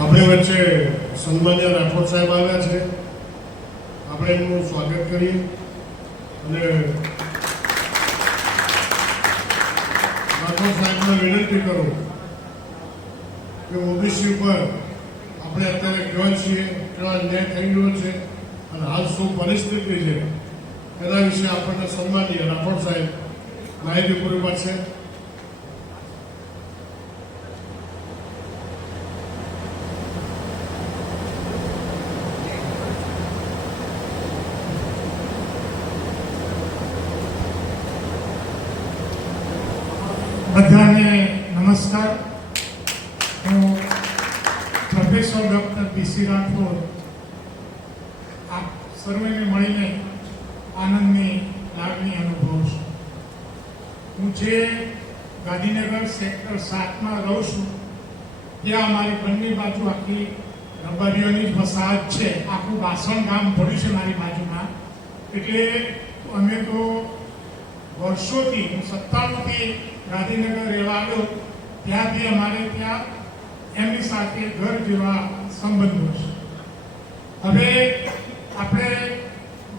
આપણી વચ્ચે સન્માન્ય રાઠોડ સાહેબ આવ્યા છે. આપણે એમનું સ્વાગત કરીએ અને રાઠોડ સાહેબને વિનંતી કરું કે ઓબીસી ઉપર આપણે અત્યારે કેવા છીએ, કેવા અન્યાય થઈ રહ્યો છે અને હાલ શું પરિસ્થિતિ છે એના વિશે આપણને સન્માનીય રાઠોડ સાહેબ માહિતી પૂરી પાડશે. બધાને નમસ્કાર. હું પ્રોફેસર ડૉક્ટર બીસી રાઠોડ આપ સર્વેને મળીને આનંદની લાગણી અનુભવું છું. હું જે ગાંધીનગર સેક્ટર 7માં રહું છું ત્યાં અમારી બંને બાજુ આખી રબારીઓની જ વસાહત છે. આખું વાસણ ગામ પડ્યું છે મારી બાજુમાં. એટલે અમે તો વર્ષોથી, હું 97થી ગાંધીનગર રહેવા આવ્યો ત્યાંથી અમારે ત્યાં એમની સાથે ઘર જેવા સંબંધો છે. હવે આપણે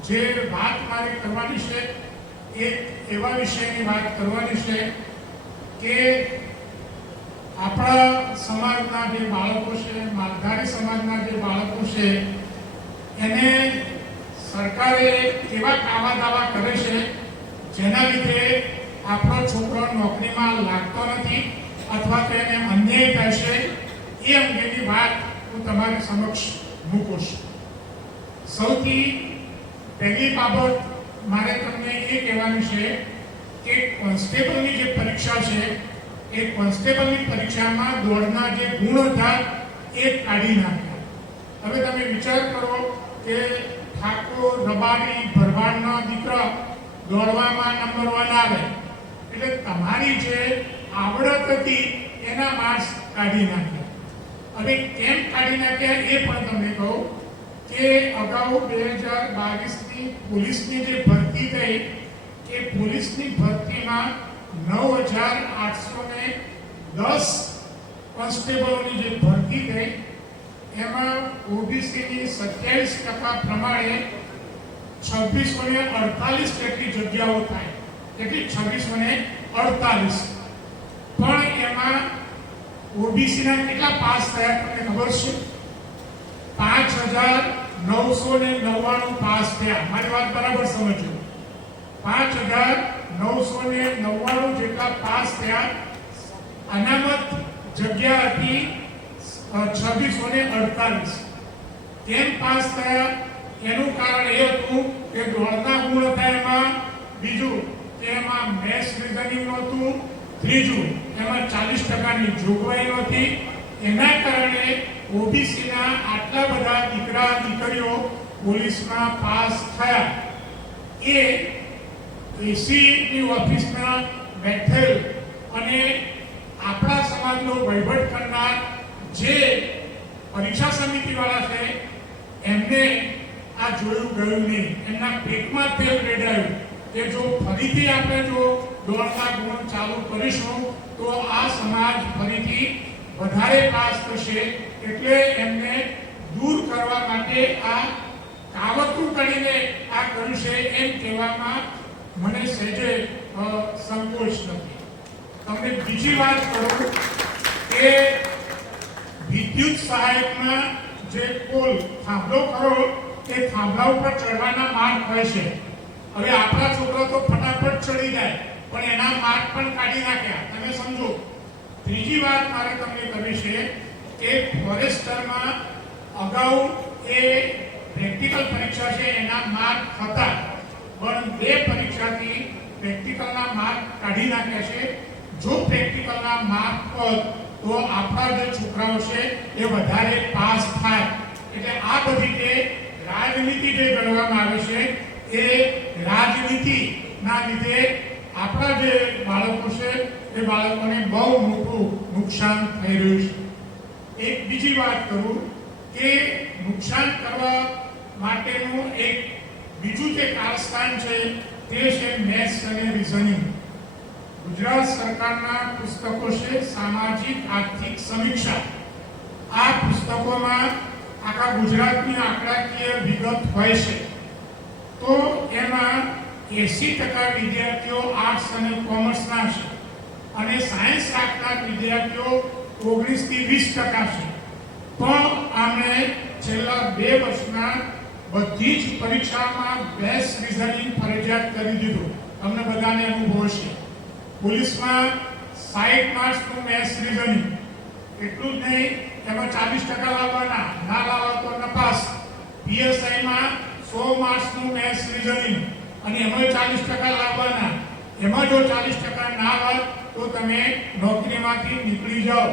જે વાત મારી કરવાની છે એ એવા વિષયની વાત કરવાની છે કે આપણા સમાજના જે બાળકો છે, માલધારી સમાજના જે બાળકો છે, એને સરકારે એવા કાવા દાવા કરે છે જેના લીધે આપણો છોકરો નોકરીમાં લાગતો નથી અથવા તો એને અન્યાય થાય છે. એ અંગેની વાત હું તમારી સમક્ષ મૂકું છું. સૌથી પહેલી બાબત મારે તમને એ કહેવાની છે કે કોન્સ્ટેબલની જે પરીક્ષા છે એ કોન્સ્ટેબલની પરીક્ષામાં દોડના જે ગુણ હતા એ કાઢી નાખ્યા. હવે તમે વિચાર કરો કે ઠાકોર, રબારી, ભરવાડના દીકરા દોડવામાં નંબર 1 આવે એટલે તમારી જે આવડત હતી એના માર્ક્સ કાઢી નાખ્યા. હવે કેમ કાઢી નાખ્યા એ પણ તમને કહું કે અગાઉ 2022ની પોલીસની જે ભરતી થઈ એ પોલીસની ભરતીમાં 9810 કોન્સ્ટેબલોની જે ભરતી થઈ એમાં ઓબીસીની 27% પ્રમાણે 2648 જેટલી જગ્યાઓ થાય. એટલે 2648. પણ એમાં ઓબીસી ના કેટલા પાસ થયા તમને ખબર છે? 5999 પાસ થયા. મારી વાત બરાબર સમજો. 5999 જેટલા પાસ થયા. અનામત જગ્યા હતી 2648. કેમ પાસ થયા? એનું કારણ એ હતું કે દોડના ગુણ હતા એમાં, બીજું કે એમાં મેથ્સ રીઝનિંગ નહોતું, ત્રીજું એમાં 40%ની જોગવાઈ નહોતી. એના કારણે ઓબીસીના આટલા બધા દીકરા દીકરીઓ પોલીસમાં પાસ થયા. એ એસીની ઓફિસમાં બેઠેલ અને આપણા સમાજનો વહીવટ કરનાર જે પરીક્ષા સમિતિવાળા છે એમને આ જોયું ગયું નહીં. એમના પેટમાં તેલ રેડાયું કે જો ફરીથી આપણે જો દોડના ગુણ ચાલુ કરીશું તો આ સમાજ ફરીથી વધારે પાસ થશે. એટલે એમને દૂર કરવા માટે આ કાવતરું કરીને આ કર્યું છે એમ કહેવામાં મને સહેજે સંકોચ નથી. તમને બીજી વાત કરું કે વિદ્યુત સહાયકમાં જે પોલ થાંભલો ખરો એ થાંભલા ઉપર ચડવાના માર્ગ હોય છે. હવે આપણા છોકરા તો ફટાફટ ચડી જાય પણ એના માર્ક પણ કાઢી નાખ્યા. તમે સમજો. ત્રીજી વાત મારે તમને કરવી છે કે ફોરેસ્ટરમાં અગાઉ એ પ્રેક્ટિકલ પરીક્ષા છે એના માર્ક હતા પણ 2 પરીક્ષાથી પ્રેક્ટિકલના માર્ક કાઢી નાખ્યા છે. જો પ્રેક્ટિકલના માર્ક હોત તો આપણા જે છોકરાઓ છે એ વધારે પાસ થાય. એટલે આ બધી જે રાજનીતિ જે ગણવામાં આવે છે એ રાજનીતિના લીધે આપણા જે બાળકો છે એ બાળકોને બહુ મોટું નુકસાન થઈ રહ્યું છે. એક બીજી વાત કરું કે નુકસાન કરવા માટેનું એક બીજું જે કારસ્તાન છે તે છે મેથ્સ અને રીઝનિંગ. ગુજરાત સરકારના પુસ્તકો છે સામાજિક આર્થિક સમીક્ષા. આ પુસ્તક પુસ્તકોમાં આખા ગુજરાતની આંકડાકીય વિગત હોય છે, તો એમાં 80% વિદ્યાર્થીઓ આર્ટ્સ અને કોમર્સના છે અને સાયન્સ રાખનાર વિદ્યાર્થીઓ 19 થી 20% છે. પણ આમણે છેલ્લા 2 વર્ષમાં બધી જ પરીક્ષામાં બેસ્ટ રિઝનિંગ ફરજિયાત કરી દીધું. તમને બધાને અનુભવ છે. પોલીસમાં 60 માર્ક્સનું મેથ્સ રિઝનિંગ, એટલું જ નહીં, એમાં 40% લાવવાના, ના લાવો તો નપાસ. પીએસઆઈમાં 100 માર્ક્સનું મેથ્સ રિઝનિંગ અને એમાં 40% લાવવાના. એમાં જો 40% ના આવે તો તમે નોકરીમાંથી નીકળી જાઓ.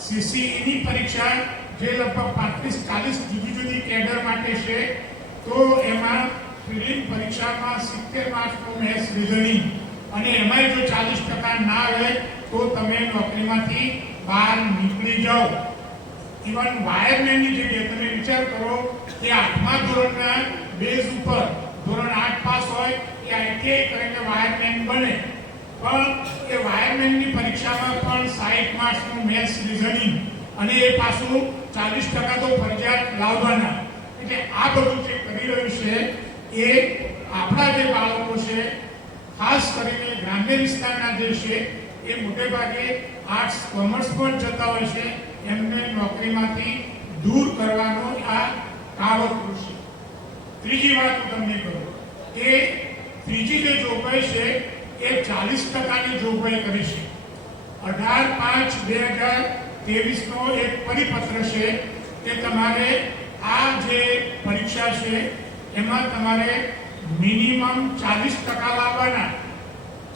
સીસીઈની પરીક્ષા જે લગભગ 35-40 જુદી જુદી કેડર માટે છે, તો એમાં પ્રિલિમ પરીક્ષામાં 70 માર્ક્સનું મેથ્સ રિઝનિંગ અને એમાં જો 40% ના આવે તો તમે નોકરીમાંથી બહાર નીકળી જાઓ. ઇવન વાયરમેનની જગ્યાએ તમે વિચાર કરો કે 8મા ધોરણના બેઝ ઉપર ધોરણ 8 પાસ હોય એ આઈટીઆઈ કરીને વાયરમેન બને, પણ એ વાયરમેનની પરીક્ષામાં પણ 60 માર્ક્સનું મેથ્સ રિઝનિંગ અને એ પાછું 40% તો ફરજિયાત લાવવાના. એટલે આ બધું જે કરી રહ્યું છે એ આપણા જે બાળકો છે, ખાસ કરીને ગ્રામ્ય વિસ્તારના જે છે, એ મોટે ભાગે આર્ટ્સ કોમર્સ પણ જતા હોય છે, એમને નોકરીમાંથી દૂર કરવાનો આ કાવતરું છે. ત્રીજી વાત હું તમને કહું કે ત્રીજી જે જોગવાઈ છે એ 40%ની જોગવાઈ કરી છે. 18/5/2023નો એક પરિપત્ર છે કે તમારે આ જે પરીક્ષા છે એમાં તમારે મિનિમમ 40% લાવવાના.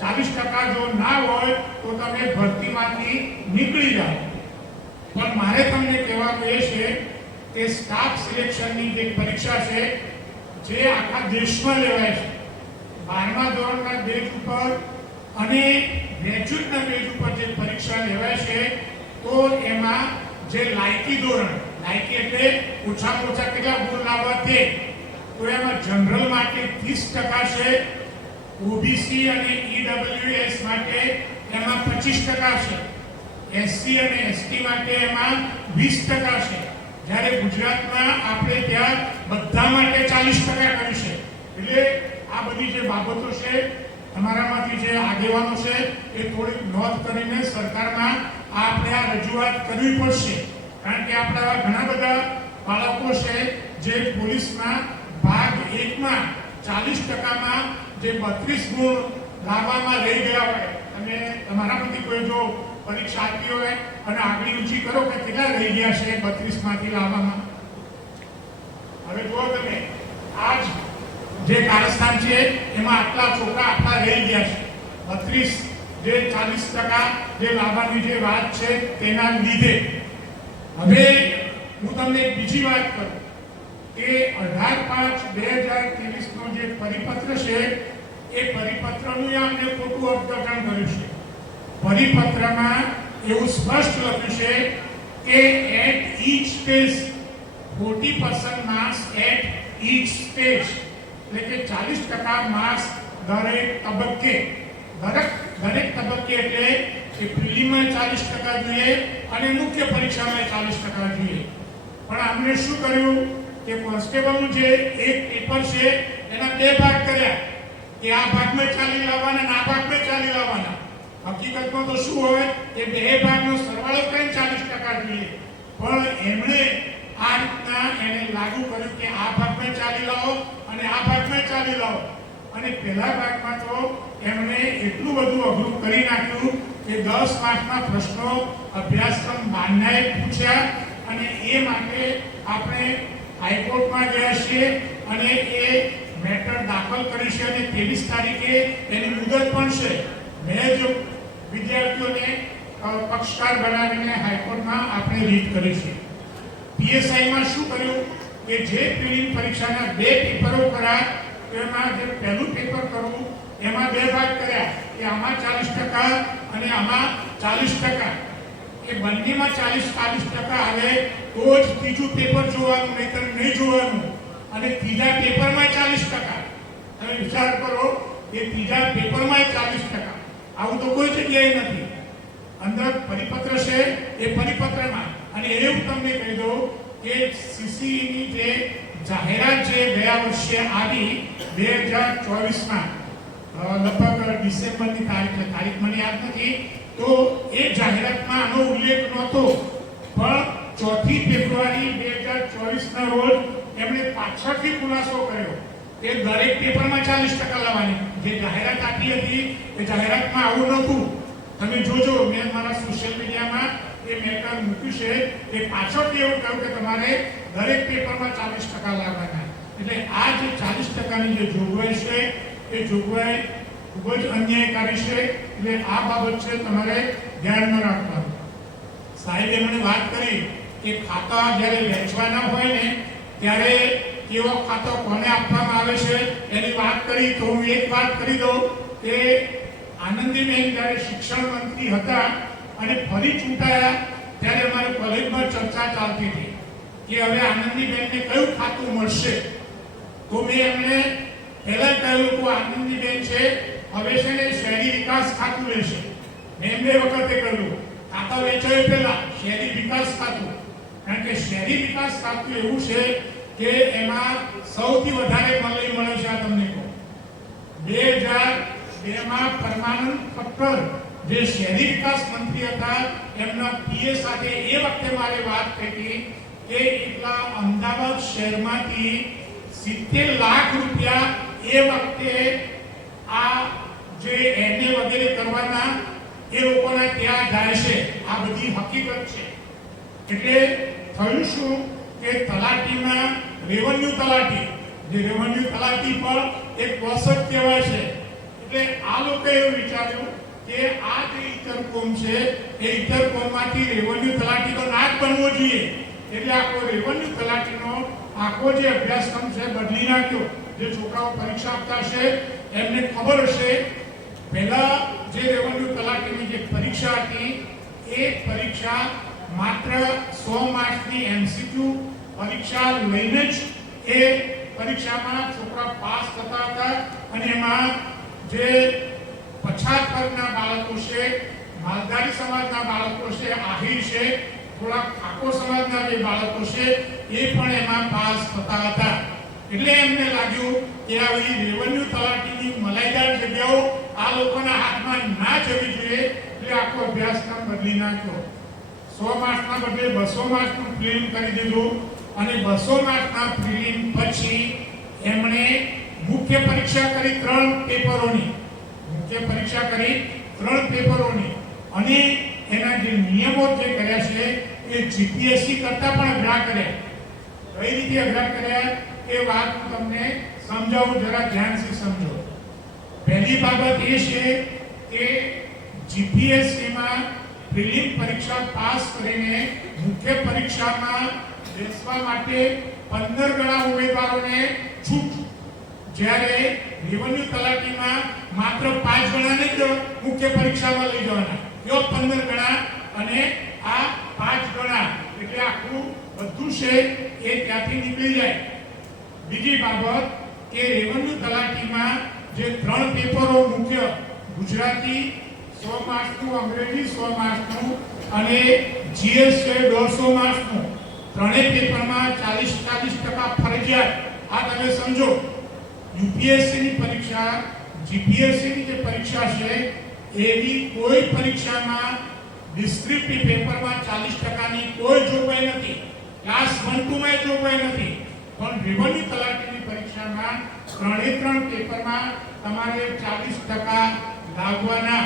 40% જો ના હોય તો તમે ભરતીમાંથી નીકળી જાઓ. પણ મારે તમને કહેવાનું એ છે કે સ્ટાફ સિલેક્શનની જે પરીક્ષા છે જે આખા દેશમાં લેવાય છે, 12મા ધોરણના બેઝ ઉપર અને ગ્રેજ્યુએટના બેઝ ઉપર જે પરીક્ષા લેવાય છે, તો એમાં જે લાયકી ધોરણ, લાયકી એટલે ઓછામાં ઓછા કેટલા ગુણ લાવવા તે, તો એમાં જનરલ માટે 30% છે, ઓબીસી અને ઈડબ્લ્યુએસ માટે એમાં 25% છે, એસસી અને એસટી માટે એમાં 20% છે. જ્યારે ગુજરાતમાં આપણે ત્યાં બધા માટે 40% કર્યું છે. એટલે આ બધી જે બાબતો છે, તમારામાંથી જે આગેવાનો છે એ થોડી નોંધ કરીને સરકારમાં આપણે આ રજૂઆત કરવી પડશે. કારણ કે આપણા ઘણા બધા બાળકો છે જે પોલીસમાં ભાગ 1માં 40%માં જે 32 ગુણ લાવવામાં રહી ગયા હોય, અને તમારામાંથી કોઈ જો પરીક્ષા આપી હોય અને આગળ ઊંચી કરો કે કેટલા રહી ગયા છે 32માંથી લાવવામાં. હવે જુઓ તમે, આજ જે કારસ્તાન છે એમાં આટલા છોકરા આટલા રહી ગયા છે. 32 જે 40% જે લાવવાની જે વાત છે તેના લીધે. હવે હું તમને બીજી વાત કરું કે 18/5/2023નો જે પરિપત્ર છે એ પરિપત્રનું અમને ખોટું અર્થઘટન કર્યું છે. પરિપત્રમાં એવું સ્પષ્ટ લખ્યું છે કે at each stage 40% marks at each stage, એટલે કે 40% માર્ક્સ દરેક તબક્કે. દરેક તબક્કે એટલે કે પ્રિલિમમાં 40% જોઈએ અને મુખ્ય પરીક્ષામાં 40% જોઈએ. પણ આપણે શું કર્યું કે કોન્સ્ટેબલનું જે એક પેપર છે એના 2 ભાગ કર્યા કે આ ભાગમાં 40 લાવવાના અને આ ભાગમાં 40 લાવવાના. હકીકતમાં તો શું હોય કે 2 ભાગનો સરવાળો કરીને 40% જોઈએ, પણ એમણે આ રીતના એને લાગુ કર્યું કે આ ભાગમાં 40 લાવો અને આ ભાગમાં 40 લાવો. અને પહેલા ભાગમાં તો એમણે એટલું બધું અઘરું કરી નાખ્યું કે 10 માર્કના પ્રશ્નો અભ્યાસક્રમ બાંધનાએ પૂછ્યા અને એ માટે આપણે હાઈકોર્ટમાં ગયા છીએ અને એ મેટર દાખલ કરી છે અને 23 તારીખે એની મુદત પણ છે. મેં જ વિદ્યાર્થીઓને પક્ષકાર બનાવીને હાઈકોર્ટમાં આપણે રીટ કરી છે. પીએસઆઈમાં શું કર્યું કે જે પ્રિલિમ પરીક્ષાના 2 પેપરો કર્યા, એમાં જે પહેલું પેપર કરવું એમાં 2 ભાગ કર્યા કે આમાં 40% અને આમાં 40%. એ બંનેમાં 40% આવે તો જ ત્રીજું પેપર જોવાનું, નહીતર નહીં જોવાનું. અને ત્રીજા પેપરમાં 40%. તમે વિચાર કરો કે ત્રીજા પેપરમાં 40%. આવું તો કોઈ જગ્યાએ નથી. અંદર પરિપત્ર છે, એ પરિપત્રમાં અને એવું તમને કહી દઉં કે સીસીની જે જાહેરાત જે ગયા વર્ષે આવી 2024માં લગભગ ડિસેમ્બરની તારીખ મને યાદ નથી, તો એ જાહેરાતમાં આનો ઉલ્લેખ નહોતો, પણ 4 ફેબ્રુઆરી 2024ના રોજ એમણે પાછળથી ખુલાસો કર્યો કે દરેક પેપરમાં 40% લાવવાની. જે જાહેરાત આપી હતી એ જાહેરાતમાં આવું નહોતું. તમે જોજો, મેં મારા સોશિયલ મીડિયામાં એ મેટર મૂક્યું છે. એ પાછળથી એવું કહ્યું કે તમારે દરેક પેપરમાં 40% લાવવાના. એટલે આ જે 40%ની જે જોગવાઈ છે એ જોગવાઈ ખૂબ જ અન્યાયકારી છે. એટલે આ બાબત છે તમારે ધ્યાનમાં રાખવાનું. સાહેબે મને વાત કરી કે ખાતા જ્યારે વેચવાના હોય ને ત્યારે કેવો ખાતો કોને આપવામાં આવે છે એની વાત કરી. તો હું એક વાત કરી દઉં કે આનંદીબેન જ્યારે શિક્ષણ મંત્રી હતા અને ફરી ચૂંટાયા ત્યારે અમારે કોલેજમાં ચર્ચા ચાલતી હતી કે હવે આનંદીબેનને કયું ખાતું મળશે. તો મેં એમને પહેલા કહ્યું કે આનંદીબેન છે હવે છે ને શહેરી વિકાસ ખાતું લેશે. મેં બે વખતે કહ્યું ખાતા વેચાયું પહેલા શહેરી વિકાસ ખાતું, કારણ કે શહેરી વિકાસ ખાતું એવું છે કે એમાં સૌથી વધારે મળે છે. આ તમને કહું 2002માં પરમાનંદ પટેલ જે શહેરી વિકાસ મંત્રી હતા એમના પીએ સાથે એ વખતે મારે વાત કરી કે એટલા અમદાવાદ શહેરમાંથી 70 લાખ રૂપિયા એ વખતે આ જે એને વગેરે કરવાના એ લોકોના ત્યાં જાય છે. આ બધી હકીકત છે. એટલે થયું શું કે તલાટીમાં રેવન્યુ તલાટી, જે રેવન્યુ તલાટી પર એક વસત કહેવાય છે. એટલે આ લોકોએ એવું વિચાર્યું કે આ જે ઇતરકોમ છે એ ઇતરકોમમાંથી રેવન્યુ તલાટી તો ના જ બનવો જોઈએ. એટલે આખો રેવન્યુ તલાટીનો આખો જે અભ્યાસક્રમ છે બદલી નાખ્યો. જે છોકરાઓ પરીક્ષા આપતા છે એમને ખબર હશે, પહેલા જે રેવન્યુ તલાટીની જે પરીક્ષા હતી એ પરીક્ષા માત્ર 100 માર્ક્સની એમસીક્યુ પરીક્ષા લઈને જ એ પરીક્ષામાં છોકરા પાસ થતા હતા. અને એમાં જે પછાત વર્ગના બાળકો છે, માલધારી સમાજના બાળકો છે, આહિર છે, થોડા ઠાકોર સમાજના જે બાળકો છે એ પણ એમાં પાસ થતા હતા. એટલે એમને લાગ્યું કે આવી રેવન્યુ તલાટીની મલાઈદાર જગ્યાઓ આ લોકોના હાથમાં ના જવી જોઈએ. એટલે આખો અભ્યાસક્રમ બદલી નાખ્યો. 100 માર્ક્સના બદલે 200 માર્ક્સનું પ્રિલિમ કરી દીધું. અને 200 માર્ક્સના પ્રિલિમ પછી એમણે મુખ્ય પરીક્ષા કરી 3 પેપરોની. મુખ્ય પરીક્ષા કરી 3 પેપરોની. અને એના જે નિયમો જે કર્યા છે એ જીપીએસસી કરતા પણ અઘરા કર્યા. કઈ રીતે અઘરા કર્યા એ વાત હું તમને સમજાવું, જરા ધ્યાનથી સમજો. પહેલી બાબત એ છે કે જીપીએસસીમાં પ્રિલિમ પરીક્ષા પાસ કરીને મુખ્ય પરીક્ષામાં બેસવા માટે 15 ગણા ઉમેદવારોને છૂટ, જ્યારે રેવન્યુ તલાટીમાં માત્ર 5 ગણાને જ મુખ્ય પરીક્ષામાં લઈ જવાના. એવો 15 ગણા અને આ 5 ગણા, એટલે આખું બધું છે એ ત્યાંથી નીકળી જાય. બીજી બાબત કે રેવન્યુ તલાટીમાં જે 3 પેપરો મુખ્ય, ગુજરાતી 100 માર્ક્સનું, અંગ્રેજી 100 માર્ક્સનું અને જીએસ છે 150 માર્ક્સનું, ત્રણેય પેપરમાં 40% ફરજિયાત. આ તમે સમજો. યુપીએસસીની પરીક્ષા, જીપીએસસીની જે પરીક્ષા છે એવી કોઈ પરીક્ષામાં ડિસ્ક્રિપ્ટિવ પેપરમાં 40%ની કોઈ જોગવાઈ નથી. ક્લાસ 1-2 માં જોગવાઈ નથી. પણ રેવન્યુ તલાટીની પરીક્ષામાં 3 પેપરમાં તમારે 40% લાવવાના.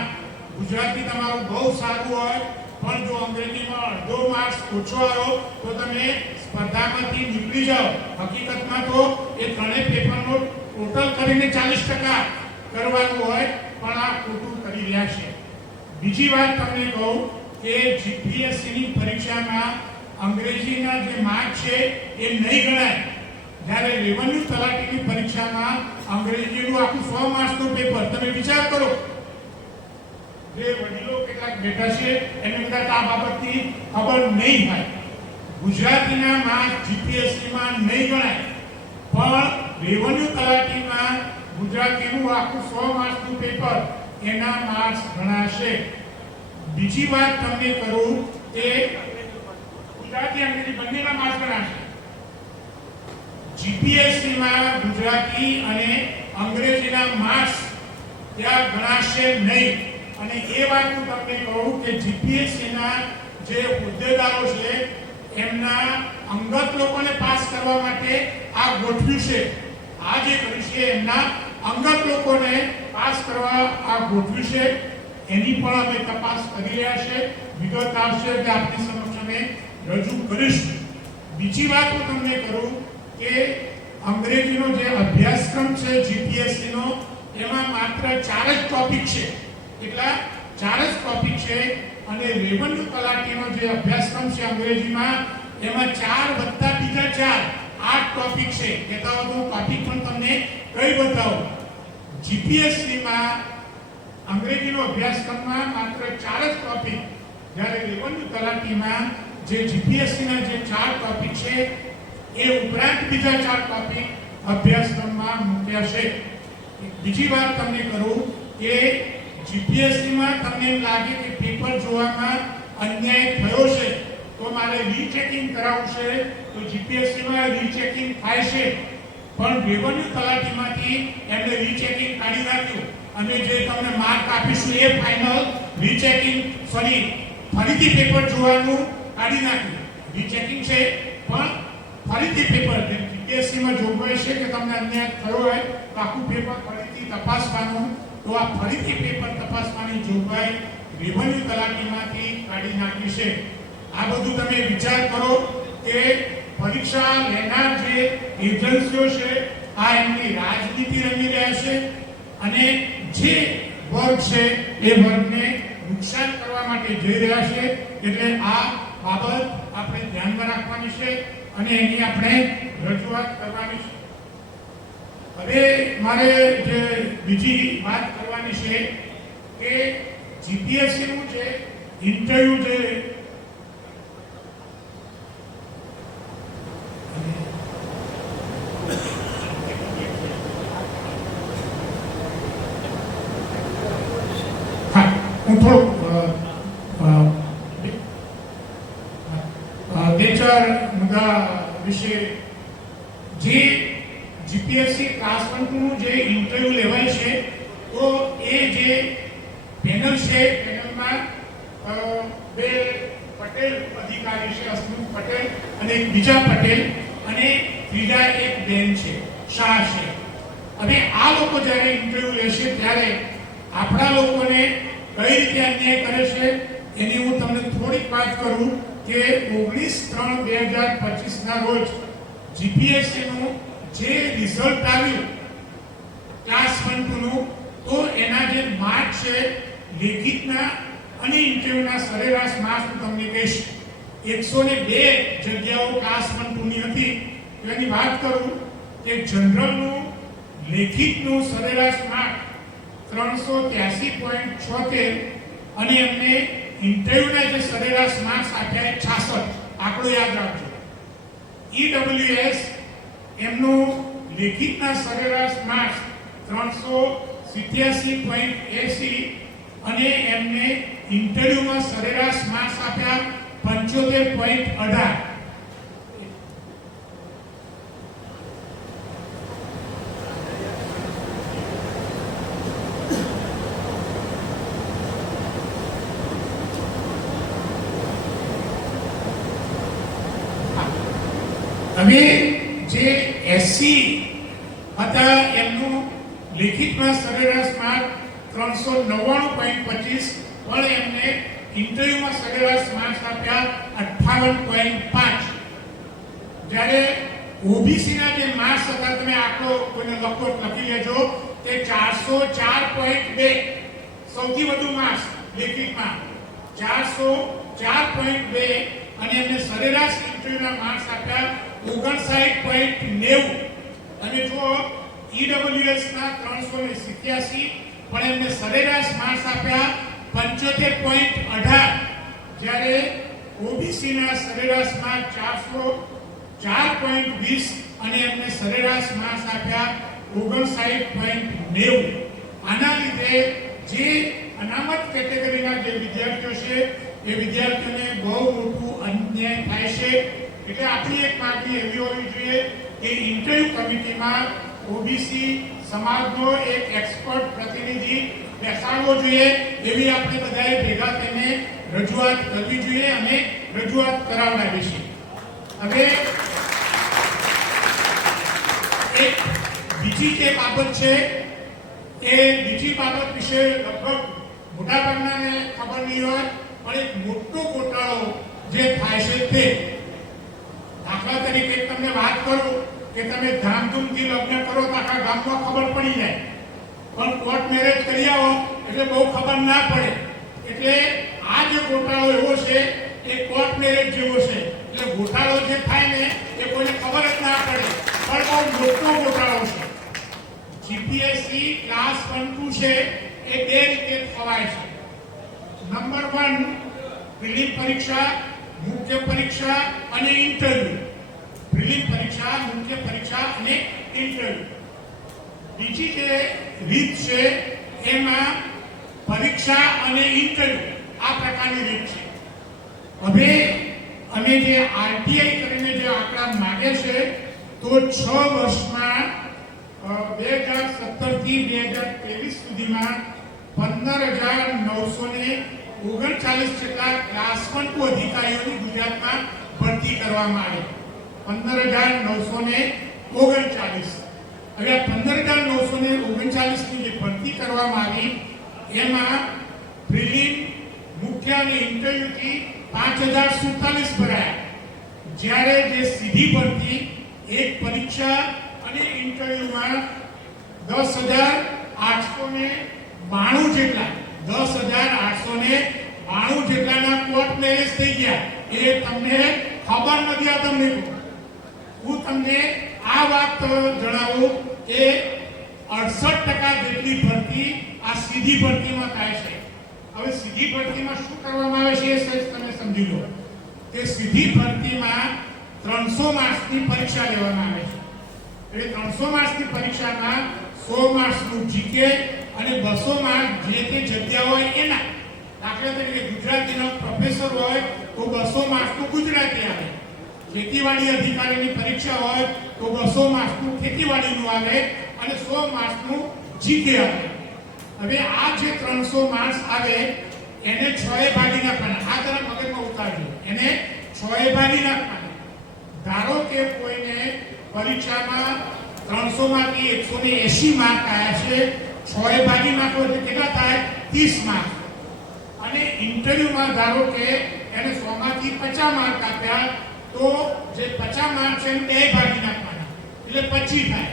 ગુજરાતી તમારું બહુ સારું હોય પણ જો અંગ્રેજીમાં અડધો માર્ક્સ ઓછો આવ્યો તો તમે સ્પર્ધામાંથી નીકળી જાઓ. હકીકતમાં તો એ 3 પેપરનો ટોટલ કરીને 40% કરવાનું હોય, પણ આ ખોટું કરી રહ્યા છે. બીજી વાત તમને કહું કે જીપીએસસીની પરીક્ષામાં અંગ્રેજીના જે માર્ક છે એ નહીં ગણાય, જ્યારે રેવન્યુ તલાટીની પરીક્ષામાં અંગ્રેજીનું આખું 100 માર્ક્સનું પેપર. તમે વિચાર કરો, જે વડીલો કેટલાક બેઠા છે એમને કદાચ આ બાબતની ખબર નહીં હોય. ગુજરાતીના માર્ક જીપીએસસીમાં નહીં ગણાય, પણ રેવન્યુ તલાટીમાં ગુજરાતીનું આખું 100 માર્ક્સનું પેપર એના માર્ક્સ ગણાશે. બીજી વાત તમને કરું કે ગુજરાતી અંગ્રેજી બંનેના માર્ક્સ ગણાશે. જીપીએસસી માં ગુજરાતી અને અંગ્રેજીના માર્ક્સ ત્યાં ગણાશે નહીં. અને એ વાત હું તમને કહું કે જીપીએસસી ના જે હોદ્દેદારો છે એમના અંગત લોકોને પાસ કરવા માટે આ ગોઠવ્યું છે. આ જે કર્યું છે એમના અંગત લોકોને પાસ કરવા આ ગોઠવ્યું છે. એની પણ અમે તપાસ કરી રહ્યા છે. વિગત આવશે કે આપની સમક્ષ અમે રજૂ કરીશું. બીજી વાત હું તમને કરું કે અંગ્રેજીનો જે અભ્યાસક્રમ છે જીપીએસસી નો એમાં માત્ર 4 જ ટોપિક છે. કેટલા? 4 જ ટોપિક છે. અને રેવન્યુ તલાટીનો જે અભ્યાસક્રમ છે અંગ્રેજીમાં એમાં 4 વત્તા બીજા 4 8 ટોપિક છે. કહેતા હું ટોપિક પણ તમને કઈ બતાવું. જીપીએસસી માં અંગ્રેજીનો અભ્યાસક્રમમાં માત્ર 4 જ ટોપિક, જ્યારે રેવન્યુ તલાટીમાં જે જીપીએસસી ના જે 4 ટોપિક છે એ ઉપરાંત બીજા 4 ટોપિક અભ્યાસક્રમમાં મૂક્યા છે. બીજી વાત તમને કરું કે જીપીએસસી માં તમને એમ લાગે કે પેપર જોવામાં અન્યાય થયો છે તો મારે રીચેકિંગ કરાવવું છે તો જીપીએસસી માં રીચેકિંગ થાય છે. પણ રેવન્યુ તલાટીમાંથી એમને રીચેકિંગ કાઢી નાખ્યું અને જે તમને માર્ક આપીશું એ ફાઇનલ રીચેકિંગ ફરીથી પેપર જોવાનું કાઢી નાખ્યું. રીચેકિંગ છે પણ ફરીથી પેપર જીપીએસસી માં જોગવાઈ છે કે તમને અન્યાય થયો હોય તો આખું પેપર ફરીથી તપાસવાનું. તો આ ફરીથી પેપર તપાસવાની જોગવાઈ રેવન્યુ તલાટીમાંથી કાઢી નાખી છે. આ બધું તમે વિચાર કરો કે પરીક્ષા લેનાર જે એજન્સીઓ છે આ એમની રાજનીતિ રમી રહ્યા છે અને જે વર્ગ છે એ વર્ગને નુકસાન કરવા માટે જઈ રહ્યા છે. એટલે આ બાબત આપણે ધ્યાનમાં રાખવાની છે અને એની આપણે રજૂઆત કરવાની છે. હવે મારે જે બીજી વાત કરવાની છે કે જીપીએસસી નું જે ઇન્ટરવ્યુ જે હું થોડુંક બે ચાર મુદ્દા વિશે જે જીપીએસસી ક્લાસ 1 નું જે ઇન્ટરવ્યુ લેવાય છે તો એ જે પેનલ છે પેનલમાં બે પટેલ અધિકારી છે, હસમુખ પટેલ અને એક બીજા પટેલ અને ત્રીજા એક બેન છે, શાહ છે. હવે આ લોકો જ્યારે ઇન્ટરવ્યુ લેશે ત્યારે આપણા લોકોને કઈ રીતે અન્યાય કરે છે એની હું તમને થોડીક વાત કરું કે 19/3/2025 ના રોજ જીપીએસસી નું જે રિઝલ્ટ આવ્યું ક્લાસ 1 નું તો એના જે માર્ક છે લેખિતના અને ઇન્ટરવ્યુના સરેરાશ માર્ક્સ હું તમને કહીશ. 102 જગ્યાઓ ક્લાસ 1 ની હતી. એની વાત કરું કે જનરલનું લેખિતનું સરેરાશ માર્ક 383.76 અને એમને ઇન્ટરવ્યુના જે સરેરાશ માર્ક્સ આપ્યા 66. આંકડો યાદ રાખજો. ઈડબ્લ્યુએસ એમનું લેખિતના સરેરાશ માર્ક્સ 387.80 અને એમને ઇન્ટરવ્યુમાં સરેરાશ માર્ક્સ આપ્યા 75.18. હવે જે એસસી હતા એમનું લેખિતમાં સરેરાશ માર્ક 399.25 પણ એમને ઇન્ટરવ્યુમાં સરેરાશ માર્ક્સ આપ્યા 58.5. જ્યારે ઓબીસીના જે માર્ક્સ હતા તમે આટલો કોઈને લખી લેજો કે 404.2 સૌથી વધુ માર્ક્સ લેખિતમાં 404.2 અને એમને સરેરાશ ઇન્ટરવ્યુના માર્ક્સ આપ્યા 59.90. અને જો ઈડબ્લ્યુએસ ના 387 પણ એમને સરેરાશ માર્ક્સ આપ્યા 75.18. જ્યારે ઓબીસી ના સરેરાશ માર્ક 404.20 અને એમને સરેરાશ માર્ક્સ આપ્યા 59.90. આના લીધે જે અનામત કેટેગરીના જે વિદ્યાર્થીઓ છે એ વિદ્યાર્થીઓને બહુ મોટું અન્યાય થાય છે. એટલે આપણી એક માંગણી એવી હોવી જોઈએ કે ઇન્ટરવ્યુ કમિટીમાં ઓબીસી સમાજનો એક એક્સપર્ટ પ્રતિનિધિ બેસાડવો જોઈએ. એવી આપણે બધાએ ભેગા થઈને રજૂઆત કરવી જોઈએ અને રજૂઆત કરાવડાવી છે. હવે એક બીજી જે બાબત છે એ બીજી બાબત વિશે લગભગ મોટાભાગનાને ખબર નહીં હોય, પણ એક મોટો ગોટાળો જે થાય છે તે, દાખલા તરીકે તમને વાત કરું કે તમે ધામધૂમથી લગ્ન કરો તો આખા ગામમાં ખબર પડી જાય, પણ કોર્ટ મેરેજ કરી આવો એટલે બહુ ખબર ના પડે. એટલે આ જે ગોટાળો એવો છે એ કોર્ટ મેરેજ જેવો છે. એટલે ગોટાળો જે થાય ને એ કોઈને ખબર જ ના પડે, પણ બહુ મોટો ગોટાળો છે. જીપીએસસી ક્લાસ 1-2 છે એ બે રીતે ખવાય છે. નંબર 1 પ્રિલિમ પરીક્ષા, મુખ્ય પરીક્ષા અને ઇન્ટરવ્યુ. પ્રિલિમ પરીક્ષા, મુખ્ય પરીક્ષા અને ઇન્ટરવ્યુ. બીજી જે રીત છે એમાં પરીક્ષા અને ઇન્ટરવ્યુ આ પ્રકારની રીત છે. હવે અમે જે આરટીઆઈ કરીને જે આંકડા માંગે છે તો 6 વર્ષમાં 2017 થી 2023 સુધીમાં 15,939 જેટલા ક્લાસ 1-2 અધિકારીઓની ગુજરાતમાં ભરતી કરવામાં આવી. 15,939. હવે આ 15,939 ની જે ભરતી કરવામાં આવી એમાં પ્રિલિમ, મુખ્ય અને ઇન્ટરવ્યુથી 5,047 ભરાયા. જ્યારે જે સીધી ભરતી એક પરીક્ષા અને ઇન્ટરવ્યુમાં 10,892 જેટલા 10,892 જેટલાના કોર્ટ મેરેજ થઈ ગયા. એ તમને ખબર નથી. આ તમને હું તમને આ વાત જણાવું કે 68% જેટલી ભરતી આ સીધી ભરતીમાં થાય છે. હવે સીધી ભરતીમાં શું કરવામાં આવે છે એ સહેજ તમે સમજી લો કે સીધી ભરતીમાં 300 માર્ક્સની પરીક્ષા લેવામાં આવે છે. એટલે 300 માર્ક્સની પરીક્ષામાં 100 માર્ક્સનું જીકે અને 200 માર્ક જે તે જગ્યા હોય એના. દાખલા તરીકે ગુજરાતીનો પ્રોફેસર હોય તો 200 માર્ક્સનું ગુજરાતી આવે. ખેતીવાડી અધિકારીની પરીક્ષા હોય તો 200 માર્ક્સનું ખેતીવાડીનું આવે અને 100 માર્ક્સનું જીકે આવે. હવે આ જે 300 માર્ક્સ આવે એને 6 એ ભાગી નાખવાના. આ જરા મગજમાં ઉતારજો. એને 6 એ ભાગી નાખવાના. ધારો કે કોઈને પરીક્ષામાં 300 માંથી 180 માર્ક આવ્યા છે, 6 એ ભાગી નાખો એટલે કેટલા થાય? 30 માર્ક. અને ઇન્ટરવ્યુમાં ધારો કે એને 100 માંથી 50 માર્ક આપ્યા તો જે 50 માર્ક છે એને 2 ભાગી નાખવાના એટલે 25 થાય.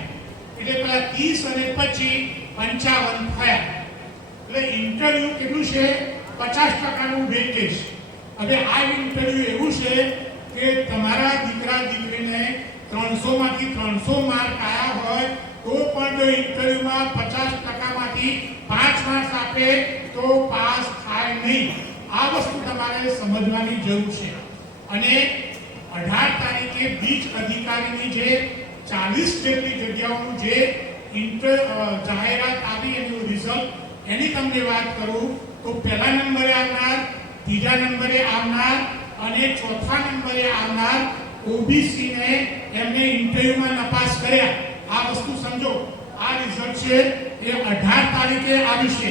એટલે પેલા 30 અને 25 55 થયા. એટલે ઇન્ટરવ્યુ કેટલું છે? 50%નું વેઇટેજ. હવે આ ઇન્ટરવ્યુ એવું છે કે તમારા દીકરા દીકરીને 300 માંથી 300 માર્ક આવ્યા હોય તો પણ જો ઇન્ટરવ્યુમાં 50% માંથી 5 માર્ક્સ આપે તો પાસ થાય નહીં. આ વસ્તુ તમારે સમજવાની જરૂર છે. અને 18 તારીખે બીજ અધિકારીની જે 40 જેટલી જગ્યાઓનું જે જાહેરાત આવી એનું રિઝલ્ટ એની તમને વાત કરું તો પહેલા નંબરે આવનાર, ત્રીજા નંબરે આવનાર અને ચોથા નંબરે આવનાર ઓબીસી ને એમને ઇન્ટરવ્યુમાં નપાસ કર્યા. આ વસ્તુ સમજો. આ રિઝલ્ટ છે એ 18 તારીખે આવી છે.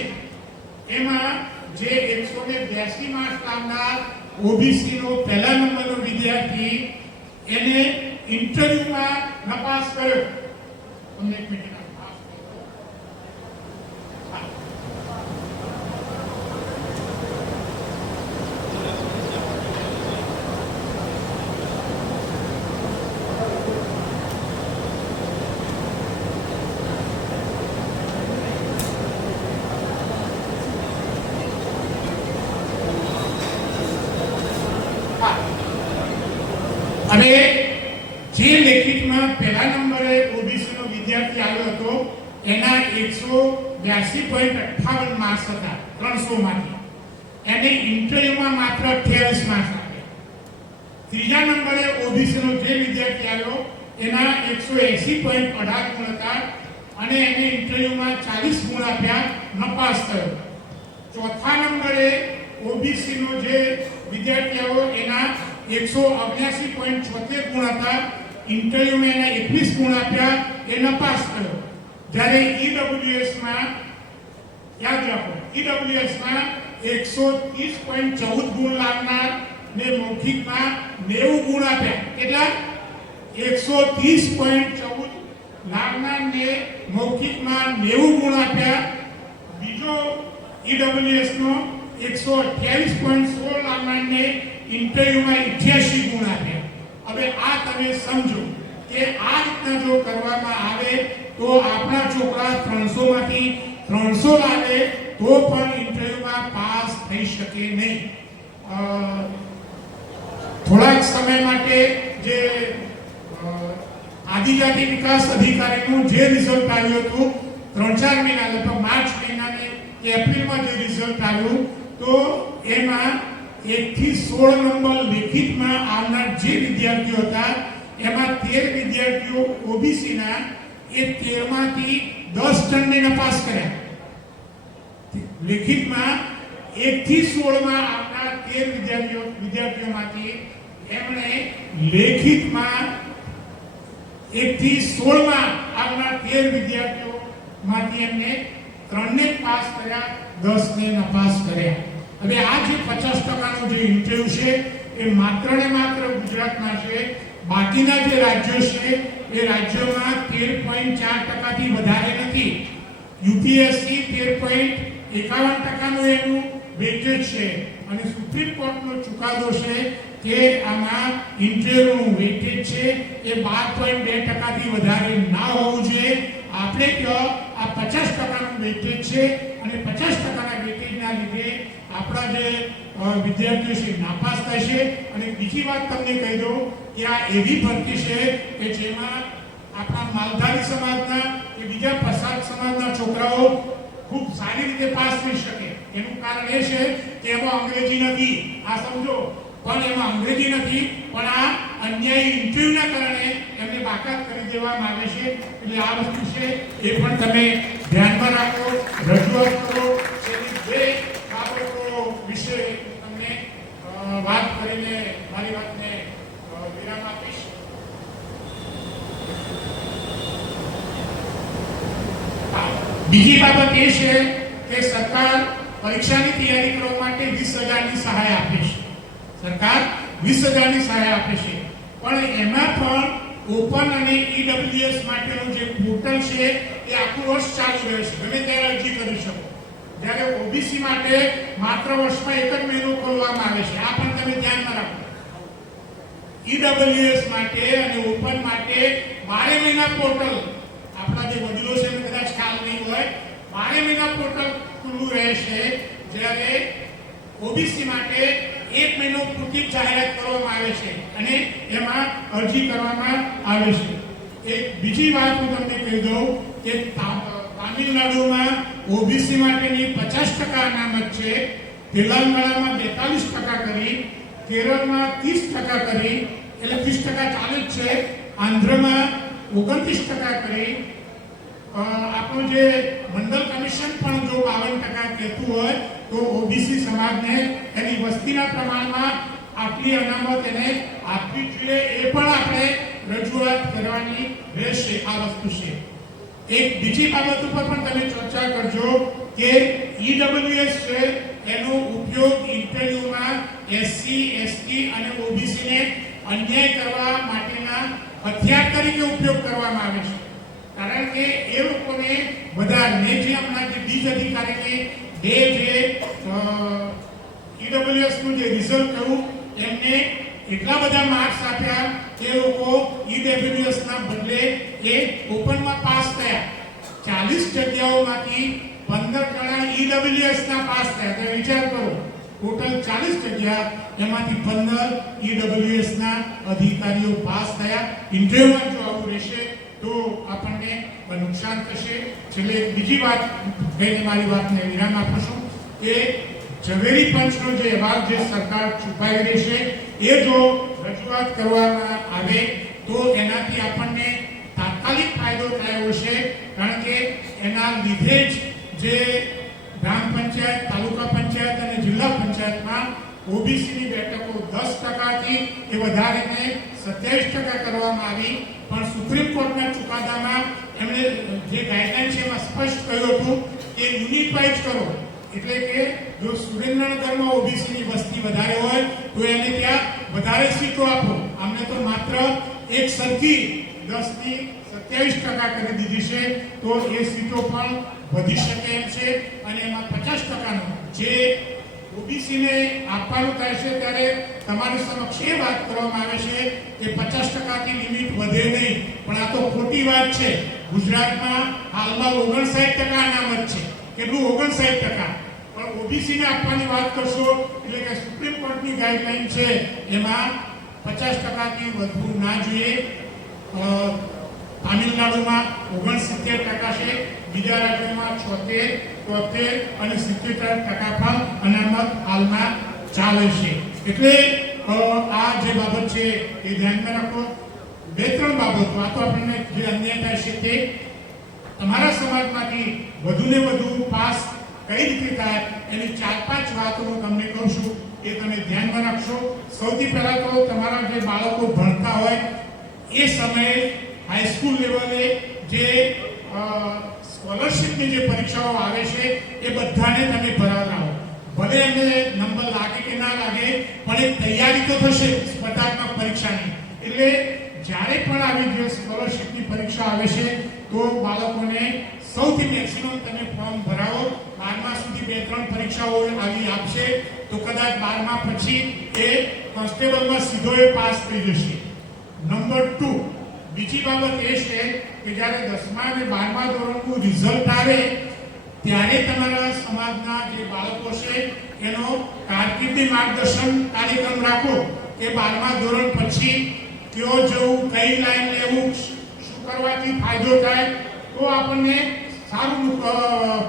એમાં જે 182 માર્ક્સ લાવનાર ઓબીસી નો પહેલા નંબરનો વિદ્યાર્થી એને ઇન્ટરવ્યુમાં નપાસ કર્યો. તમને એક મિનિટ અને જે લેખિતમાં પહેલા નંબરે ઓબીસી નો વિદ્યાર્થી આવ્યો હતો એના 182.58 માર્ક્સ હતા 300 માંથી. એને ઇન્ટરવ્યુમાં માત્ર 28 માર્ક્સ આપ્યા. ત્રીજા નંબરે ઓબીસી નો જે વિદ્યાર્થી આવ્યો એના 180.18 ગુણ હતા અને એને ઇન્ટરવ્યુમાં 40 ગુણ આપ્યા, નપાસ થયો. ચોથા નંબરે ઓબીસી નો જે વિદ્યાર્થીઓ એના 179.76 ગુણ હતા, ઇન્ટરવ્યુમાં એના 21 ગુણ આપ્યા, એ નપાસ થયો. જ્યારે ઈડબ્લ્યુએસ માં યાદ રાખો, ઈડબ્લ્યુએસ માં 130.14 ગુણ લાવનાર ને મૌખિકમાં 90 ગુણ આપ્યા. કેટલા? 130.14 લાવનાર ને મૌખિકમાં 90 ગુણ આપ્યા. બીજો ઈડબ્લ્યુએસ નો 128.16 લાવનાર ને ઇન્ટરવ્યુમાં 88 ગુણ આપ્યા. હવે આ તમે સમજો કે આ રીતના જો કરવામાં આવે તો આપણા છોકરા 300 માંથી 300 લાવે તો પણ ઇન્ટરવ્યુમાં પાસ થઈ શકે નહીં. થોડાક સમય માટે જે આદિજાતિ વિકાસ અધિકારીનું જે રિઝલ્ટ આવ્યું હતું 3-4 મહિના, લગભગ માર્ચ મહિનાને કે એપ્રિલમાં જે રિઝલ્ટ આવ્યું, તો એમાં 1 થી 16 નંબર લેખિતમાં આવનાર જે વિદ્યાર્થીઓ હતા એમાં 13 વિદ્યાર્થીઓ ઓબીસીના, એ 13 માંથી 10 જણને નપાસ કર્યા. લેખિતમાં 1 થી 16 માં આવનાર 13 વિદ્યાર્થીઓમાંથી એમણે લેખિતમાં 1 થી 16 માં આવનાર 13 વિદ્યાર્થીઓમાંથી એમને 3 ને પાસ કર્યા, 10 ને નપાસ કર્યા. હવે આ જે 50% જે ઇન્ટરવ્યુ છે એ માત્ર ને માત્ર ગુજરાતમાં છે. બાકીના જે રાજ્યો છે એ રાજ્યોમાં 13.4% થી વધારે નથી. યુપીએસસી 13.51% નું એનું વેટેજ છે, અને સુપ્રીમ કોર્ટનો ચુકાદો છે કે આમાં ઇન્ટરવ્યુનું વેટેજ છે એ 12.2% થી વધારે ના હોવું જોઈએ. આપણે કહો આ 50%નું વેટેજ છે, અને 50%ના વેટેજના લીધે આપણા જે વિદ્યાર્થીઓ છે નાપાસ થશે. અને બીજી વાત તમને કહી દઉં કે આ એવી ભરતી છે કે જેમાં આપણા માલધારી સમાજના કે બીજા પછાત સમાજના છોકરાઓ ખૂબ સારી રીતે પાસ થઈ શકે. એનું કારણ એ છે કે એમાં અંગ્રેજી નથી, આ સમજો, પણ એમાં અંગ્રેજી નથી, પણ આ અન્યાયી ઇન્ટરવ્યુના કારણે એમને બાકાત કરી દેવામાં આવે છે. એટલે આ વસ્તુ છે એ પણ તમે ધ્યાનમાં રાખો, રજૂઆત કરો. એની બે બાબતો વિશે તમને વાત કરીને મારી વાતને વિરામ આપીશ. બીજી બાબત એ છે કે સરકાર પરીક્ષાની તૈયારી કરવા માટે 20,000ની સહાય આપે છે. સરકાર 20,000ની સહાય આપે છે, પણ એમાં પણ ઓપન અને ઈડબ્લ્યુએસ માટેનું જે પોર્ટલ છે એ આખું વર્ષ ચાલુ રહેશે, ગમે ત્યારે અરજી કરી શકો. જ્યારે ઓબીસી માટે માત્ર વર્ષમાં 1 જ મહિનો ખોલવામાં આવે છે. આ પણ તમે ધ્યાનમાં રાખો. ઈડબ્લ્યુએસ માટે અને ઓપન માટે 12 મહિના પોર્ટલ, આપણા જે વડીલો છે એમને કદાચ ખ્યાલ નહીં હોય, 12 મહિના પોર્ટલ ખુલ્લું રહેશે. જ્યારે ઓબીસી માટે 1 મહિનો પૂરતી જાહેરાત કરવામાં આવે છે અને એમાં અરજી કરવામાં આવે છે. એક બીજી વાત હું તમને કહી દઉં કે તામિલનાડુમાં ઓબીસી માટેની 50% અનામત છે, તેલંગાણામાં 42% કરી, કેરળમાં 30% કરી, એટલે 30% ચાલે જ છે, આંધ્રમાં 29% કરી. આપણું જે મંડળ કમિશન પણ જો 52% કહેતું હોય તો ઓબીસી સમાજને એની વસ્તીના પ્રમાણમાં આટલી અનામત એને આપવી જોઈએ, એ પણ આપણે રજૂઆત કરવાની રહેશે. આ વસ્તુ છે. એક બીજી બાબત ઉપર પણ તમે ચર્ચા કરજો કે ઈડબ્લ્યુએસ છે એનો ઉપયોગ ઇન્ટરવ્યુમાં એસસી, એસટી અને ઓબીસીને અન્યાય કરવા માટેના હથિયાર તરીકે ઉપયોગ કરવામાં આવે છે. કારણ કે એ લોકોને બધા જે હમણાં જે બીજ અધિકારીને જે ઈડબ્લ્યુએસ નું જે રિઝલ્ટ થયું એમને એટલા બધા માર્ક્સ આપ્યા કે લોકો ઈડબ્લ્યુએસ ના બદલે એ ઓપનમાં પાસ થયા. 40 જગ્યાઓમાંથી 15 જણા ઈડબ્લ્યુએસ ના પાસ થયા. તો વિચાર કરો, ટોટલ 40 જગ્યા, એમાંથી 15 ઈડબ્લ્યુએસ ના અધિકારીઓ પાસ થયા. ઇન્ટરવ્યુમાં જો આવું રહેશે તો આપણને નુકસાન થશે. છેલ્લે બીજી વાત કહીને મારી વાતને વિરામ આપું છું કે ઝવેરી પંચનો જે અહેવાલ જે સરકાર છુપાઈ રહી છે એ જો રજૂઆત કરવામાં આવે તો એનાથી આપણને તાત્કાલિક ફાયદો થયો છે. કારણ કે એના લીધે જ જે ગ્રામ પંચાયત, તાલુકા પંચાયત અને જિલ્લા પંચાયત ઓબીસીની બેઠકો 10%થી એ વધારીને 27% કરવામાં આવી. પણ સુપ્રીમ કોર્ટના ચુકાદામાં એમણે જે ગાઈડલાઈન છે એમાં સ્પષ્ટ કહ્યું હતું કે યુનિફાઈડ કરો, એટલે કે જો સુરેન્દ્રનગરમાં ઓબીસીની વસ્તી વધારે હોય તો એને ત્યાં વધારે સીટો આપો. અમને તો માત્ર એક સરખી 10 ની 27% કરી દીધી છે, તો એ સીટો પણ વધી શકે એમ છે. અને એમાં 50%નો જે ઓબીસીને આપવાનું થાય છે ત્યારે તમારી સમક્ષ એ વાત કરવામાં આવે છે કે 50%ની લિમિટ વધે નહીં, પણ આ તો ખોટી વાત છે. ગુજરાતમાં હાલમાં 59% અનામત છે. કેટલું? 59%. પણ ઓબીસીને આપવાની વાત કરશો એટલે કે સુપ્રીમ કોર્ટની ગાઈડલાઈન છે એમાં 50%થી વધવું ના જોઈએ. તામિલનાડુમાં 69% છે, બીજા રાજ્યોમાં 76, 73 અને 70% પણ અનામત હાલમાં ચાલે છે. એટલે આ જે બાબત છે એ ધ્યાનમાં રાખો. 2-3 બાબતો આ તો આપણને જે અન્યાય થાય છે તે તમારા સમાજમાંથી વધુને વધુ પાસ કઈ રીતે થાય એની 4-5 વાતો હું તમને કહું છું, એ તમે ધ્યાનમાં રાખશો. સૌથી પહેલા તો તમારા જે બાળકો ભણતા હોય એ સમયે હાઈસ્કૂલ લેવલે જે સ્કોલરશિપની જે પરીક્ષાઓ આવે છે એ બધાને તમે ભરાવતા હો. ભલે એમને નંબર લાગે કે ના લાગે, પણ એક તૈયારી તો થશે સ્પર્ધાત્મક પરીક્ષાની. એટલે જ્યારે પણ આવી જે સ્કોલરશિપની પરીક્ષા આવે છે તો બાળકોને સૌથી મેક્સિમમ તમે ફોર્મ ભરાવો. 12મા સુધી 2-3 પરીક્ષાઓ આવી આપશે તો કદાચ 12મા પછી એ કોન્સ્ટેબલમાં સીધો એ પાસ થઈ જશે. નંબર 2, બીજી બાબત એ છે કે જ્યારે 10મા અને 12મા ધોરણનું રિઝલ્ટ આવે ત્યારે તમારા સમાજના જે બાળકો છે એનો કારકિર્દી માર્ગદર્શન કાર્યક્રમ રાખો કે 12મા ધોરણ પછી કયો જવું, કઈ લાઈન લેવું, શું કરવાથી ફાયદો થાય તો આપણને સારું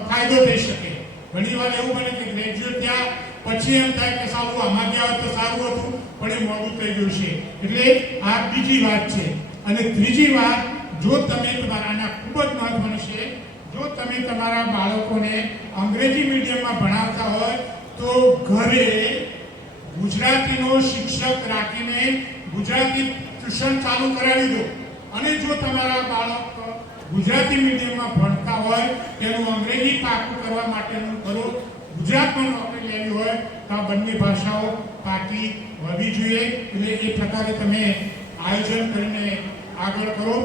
ફાયદો થઈ શકે. ઘણી વાર એવું બને કે ગ્રેજ્યુએટ થયા પછી એમ થાય કે સારું આમાં ગયા હોત તો સારું હતું, પણ એ મોડું થઈ ગયું છે. એટલે આ બીજી વાત છે. અને ત્રીજી વાત, જો તમે તમારાના ખૂબ જ મહત્વનું છે, જો તમે તમારા બાળકોને અંગ્રેજી મીડિયમમાં ભણાવતા હોય તો ઘરે ગુજરાતીનો શિક્ષક રાખીને ગુજરાતી ટ્યુશન ચાલુ કરાવી દો. અને જો તમારા બાળક ગુજરાતી મીડિયમમાં ભણતા હોય તેનું અંગ્રેજી પાકું કરવા માટેનું કરો. ગુજરાતમાં નોકરી લેવી હોય તો આ બંને ભાષાઓ પાકી હોવી જોઈએ. એટલે એ પ્રકારે તમે આયોજન કરીને આગળ કરો.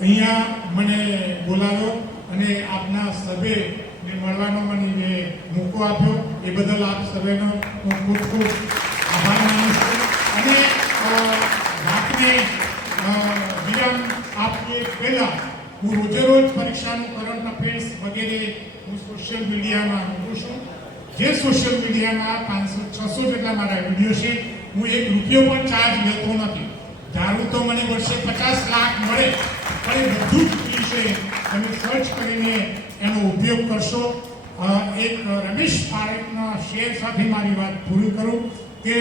અહીંયા મને બોલાવ્યો અને આપના સભ્યને મળવાનો મને જે મોકો આપ્યો એ બદલ આપ સભ્યનો હું ખૂબ ખૂબ આભાર માનું છું. અને વાતને વિરામ આપીએ પહેલાં હું રોજ પરીક્ષાનું કરંટ અફેર્સ વગેરે હું સોશિયલ મીડિયામાં મૂકું છું. જે સોશિયલ મીડિયામાં 500-600 જેટલા મારા વિડીયો છે. હું 1 રૂપિયો પણ ચાર્જ લેતો નથી. ધારું તો મને વર્ષે 50 લાખ મળે, પણ એ બધું જ ફ્રી છે. તમે સર્ચ કરીને એનો ઉપયોગ કરશો. એક રમેશ પારેખના શેર સાથે મારી વાત પૂરી કરું કે